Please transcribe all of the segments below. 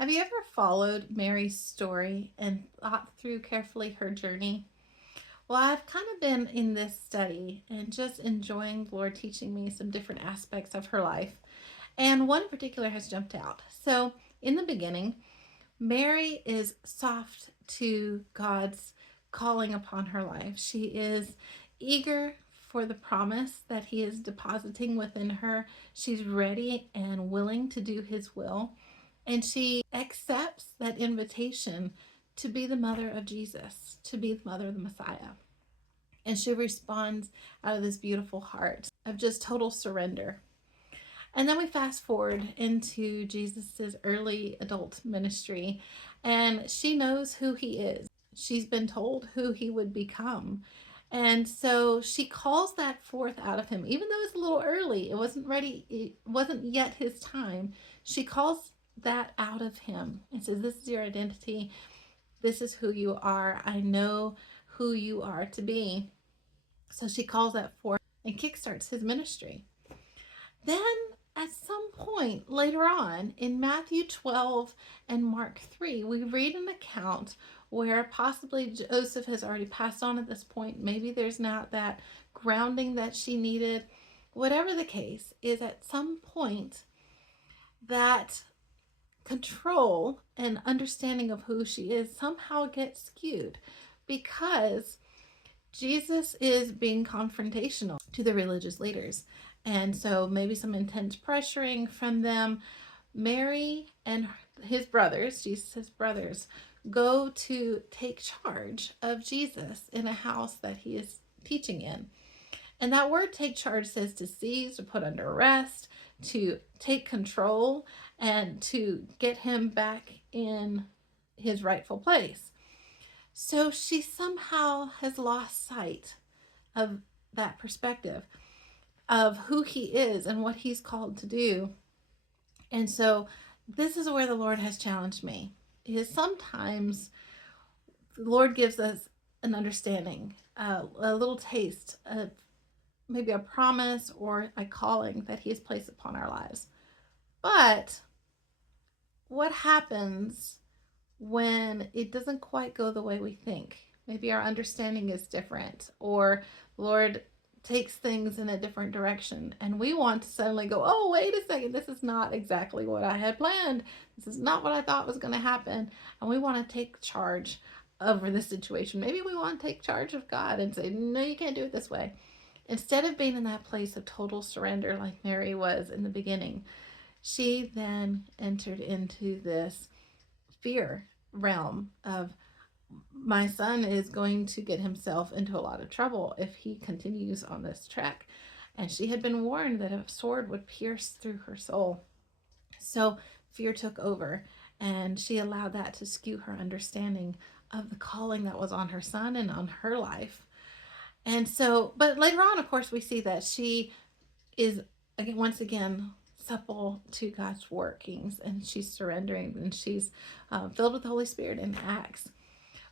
Have you ever followed Mary's story and thought through carefully her journey? Well, I've kind of been in this study and just enjoying the Lord teaching me some different aspects of her life. And one in particular has jumped out. So, in the beginning, Mary is soft to God's calling upon her life. She is eager for the promise that He is depositing within her. She's ready and willing to do His will. And she accepts that invitation to be the mother of Jesus, to be the mother of the Messiah. And she responds out of this beautiful heart of just total surrender. And then we fast forward into Jesus's early adult ministry, and she knows who he is. She's been told who he would become. And so she calls that forth out of him, even though it's a little early, it wasn't ready, it wasn't yet his time. She calls that out of him and says, "This is your identity. This is who you are. I know who you are to be." So she calls that forth and kickstarts his ministry. Then, at some point later on in Matthew 12 and Mark 3, we read an account where possibly Joseph has already passed on at this point. Maybe there's not that grounding that she needed. Whatever the case is, at some point, that control and understanding of who she is somehow gets skewed because Jesus is being confrontational to the religious leaders. And so maybe some intense pressuring from them. Mary and his brothers, Jesus' brothers, go to take charge of Jesus in a house that he is teaching in. And that word take charge says to seize, to put under arrest, to take control, and to get him back in his rightful place. So she somehow has lost sight of that perspective of who he is and what he's called to do. And so this is where the Lord has challenged me. Is sometimes the Lord gives us an understanding, a little taste of maybe a promise or a calling that he has placed upon our lives. But what happens when it doesn't quite go the way we think? Maybe our understanding is different, or Lord takes things in a different direction, and we want to suddenly go, "Oh, wait a second, this is not exactly what I had planned. This is not what I thought was going to happen." And we want to take charge over the situation. Maybe we want to take charge of God and say, "No, you can't do it this way." Instead of being in that place of total surrender like Mary was in the beginning, she then entered into this fear realm of, my son is going to get himself into a lot of trouble if he continues on this track. And she had been warned that a sword would pierce through her soul. So fear took over, and she allowed that to skew her understanding of the calling that was on her son and on her life. And so, but later on, of course, we see that she is, again, once again, supple to God's workings, and she's surrendering, and she's filled with the Holy Spirit and acts.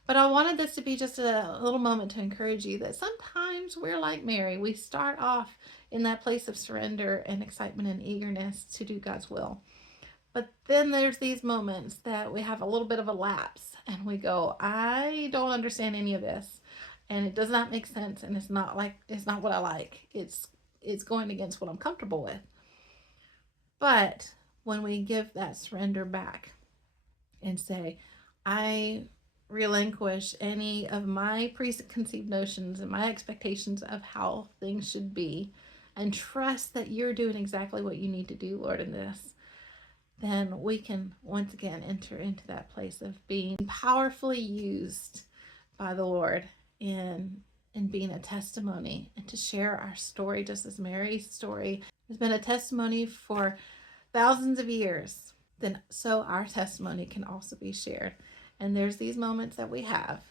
But I wanted this to be just a little moment to encourage you that sometimes we're like Mary. We start off in that place of surrender and excitement and eagerness to do God's will. But then there's these moments that we have a little bit of a lapse and we go, "I don't understand any of this. And it does not make sense, and it's not what I like. It's going against what I'm comfortable with." But when we give that surrender back and say, "I relinquish any of my preconceived notions and my expectations of how things should be, and trust that you're doing exactly what you need to do, Lord, in this," then we can once again enter into that place of being powerfully used by the Lord in being a testimony and to share our story, just as Mary's story has been a testimony for thousands of years. Then so our testimony can also be shared. And there's these moments that we have,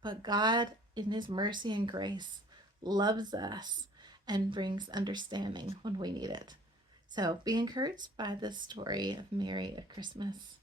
but God in his mercy and grace loves us and brings understanding when we need it. So be encouraged by this story of Mary at Christmas.